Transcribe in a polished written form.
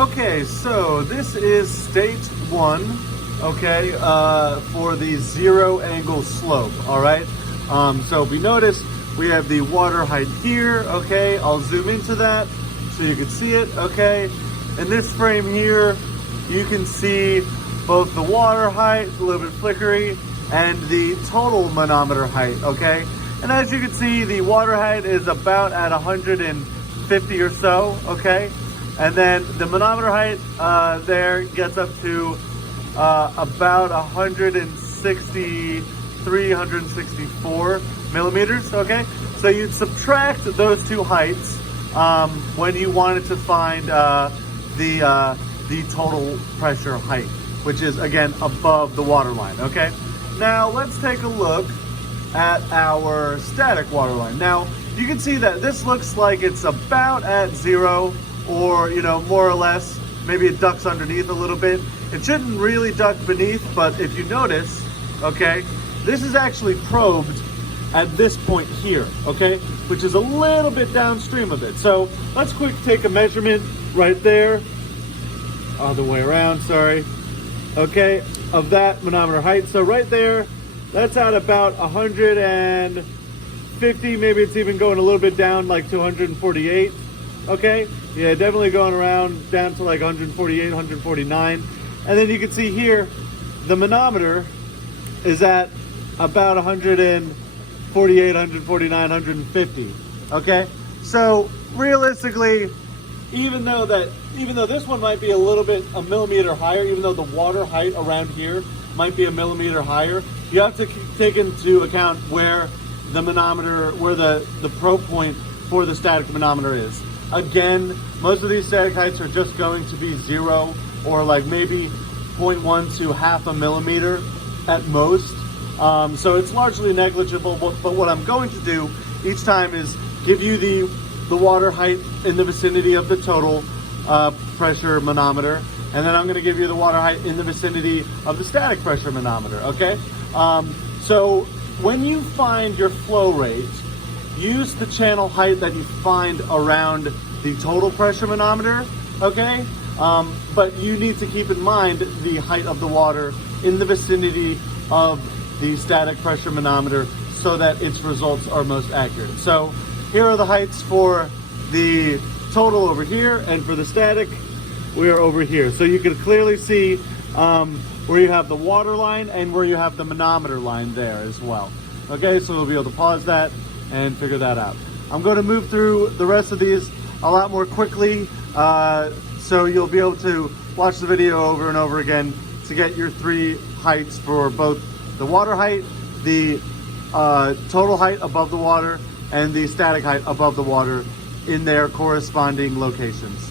Okay, so this is State1, okay, for the zero angle slope, all right? So if we notice, we have the water height here, okay? I'll zoom into that so you can see it, okay? In this frame here, you can see both the water height, a little bit flickery, and the total manometer height, okay? And as you can see, the water height is about at 150 or so, okay? And then the manometer height there gets up to about 163, 164 millimeters, okay? So you'd subtract those two heights when you wanted to find the total pressure height, which is, again, above the water line, okay? Now, let's take a look at our static water line. Now, you can see that this looks like it's about at zero, or, you know, more or less, maybe it ducks underneath a little bit. It shouldn't really duck beneath, but if you notice, okay, this is actually probed at this point here, okay, which is a little bit downstream of it. So let's quick take a measurement right there, other way around, sorry, okay, of that manometer height. So right there, that's at about 150, maybe it's even going a little bit down, like to 148, okay? Yeah, definitely going around down to like 148, 149. And then you can see here, the manometer is at about 148, 149, 150, okay? So realistically, even though this one might be a little bit, a millimeter higher, even though the water height around here might be a millimeter higher, you have to take into account where the manometer, where the probe point for the static manometer is. Again, most of these static heights are just going to be zero, or like maybe 0.1 to half a millimeter at most. So it's largely negligible, but what I'm going to do each time is give you the water height in the vicinity of the total pressure manometer, and then I'm going to give you the water height in the vicinity of the static pressure manometer, okay? So when you find your flow rate, use the channel height that you find around the total pressure manometer, okay? But you need to keep in mind the height of the water in the vicinity of the static pressure manometer so that its results are most accurate. So here are the heights for the total over here, and for the static, we are over here. So you can clearly see where you have the water line and where you have the manometer line there as well. Okay, so we'll be able to pause that and figure that out. I'm going to move through the rest of these a lot more quickly, so you'll be able to watch the video over and over again to get your three heights for both the water height, the total height above the water, and the static height above the water in their corresponding locations.